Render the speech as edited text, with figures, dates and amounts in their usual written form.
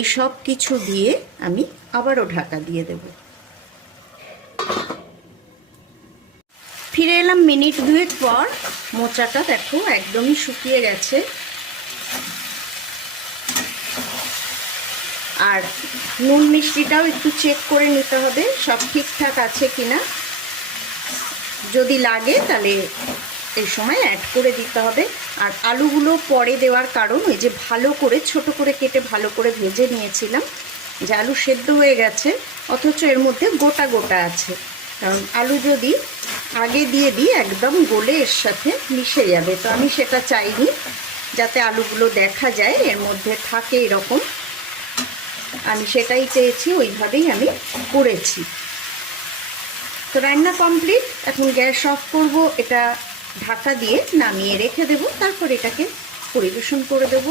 এই সব কিছু দিয়ে আমি আবারও ঢাকা দিয়ে দেব। ফিরে এলাম মিনিট 2 পর। মোচাটা দেখো একদমই শুকিয়ে গেছে। আর নুন মিষ্টিটাও একটু চেক করে নিতে হবে সব ঠিকঠাক আছে কিনা। যদি লাগে তাহলে এই সময় অ্যাড করে দিতে হবে। আর আলুগুলো পরে দেওয়ার কারণ ওই যে ভালো করে ছোট করে কেটে ভালো করে ভেজে নিয়েছিলাম, যে আলু সেদ্ধ হয়ে গেছে অথচ এর মধ্যে গোটা গোটা আছে। কারণ আলু যদি আগে দিয়ে দিই একদম গলে এর সাথে মিশে যাবে, তো আমি সেটা চাইনি। যাতে আলুগুলো দেখা যায় এর মধ্যে থাকে এরকম, আমি সেটাই চেয়েছি, ওইভাবেই আমি করেছি। তো রান্না কমপ্লিট। এখন গ্যাস অফ করব, এটা ঢাকা দিয়ে নামিয়ে রেখে দেব, তারপর এটাকে পরিবেশন করে দেব।